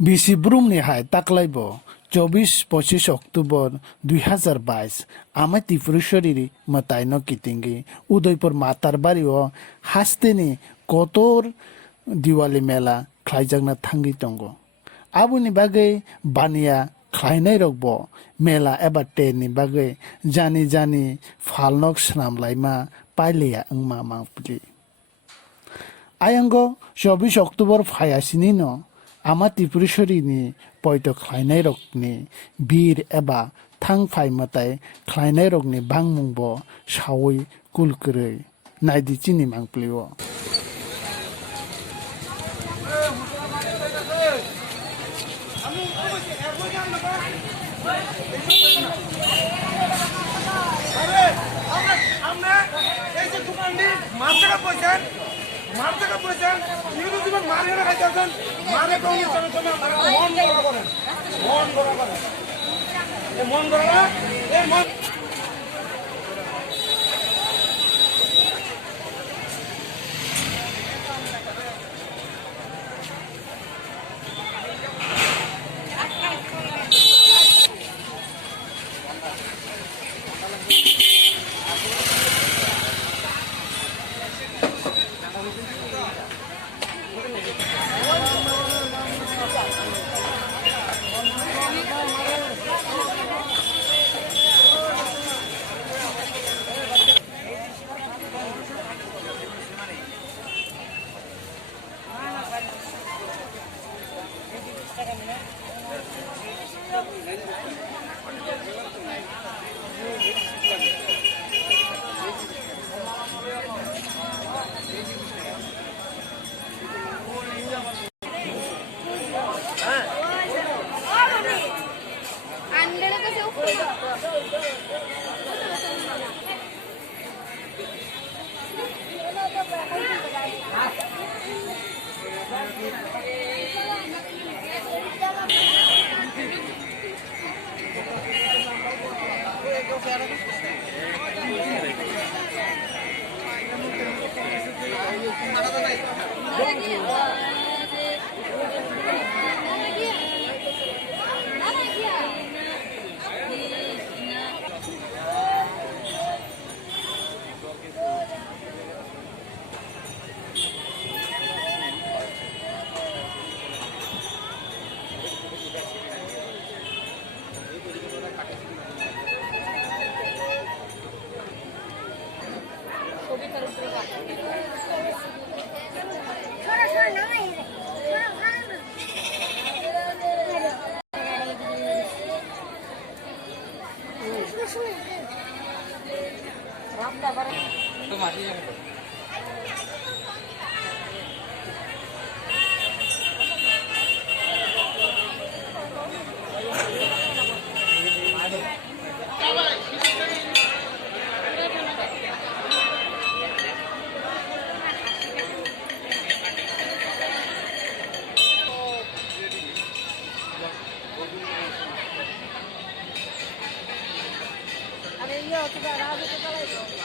BC ব্রুমনি high তাকলাইব 24-25 October 2022 আমাই ত্রিপুরেশ্বরী মতাইন কিতিঙ্গি উদয়পুর মাতার বাড়িও হাসতেনি কতর দিওয়ালি মেলা খাইজাকনা থাঙ্গি তঙ্গ আবুনি বাগে বানিয়া খাইনাই রকব মেলা এবার টেনি বাগে জানি জানি ফালনক স্নামলাইমা পাইলিয়া ওংমা মাংপুলি আয়াঙ্গ 24 অক্টোবর ফায়াসিনি ন ama ত্রিপুরেশ্বরীনি পয়তো খ্লাইনাই রকনি বীর এবা থাং ফাইমাতাই খ্লাইনাই রকনি বাংমুংব সাওই কুলকরৈ নাইদি চিনি মাংপ্লিও মার থেকে পয়সেন ইউরো জীবন মার হেরে খাইতেছেন মারে কোন মন বড় করেন মন বড় করেন এই মন বড় না এই মন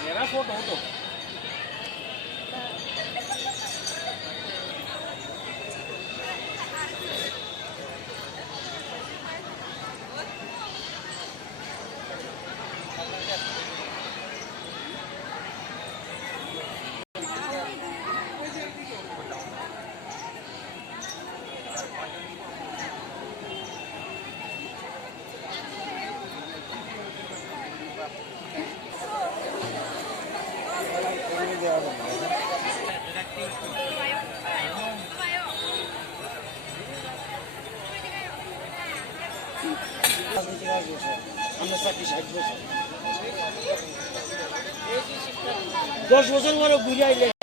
मेरा फोटो तो আমরা 60 বছর 10 বছর পরে ঘুরে আইলে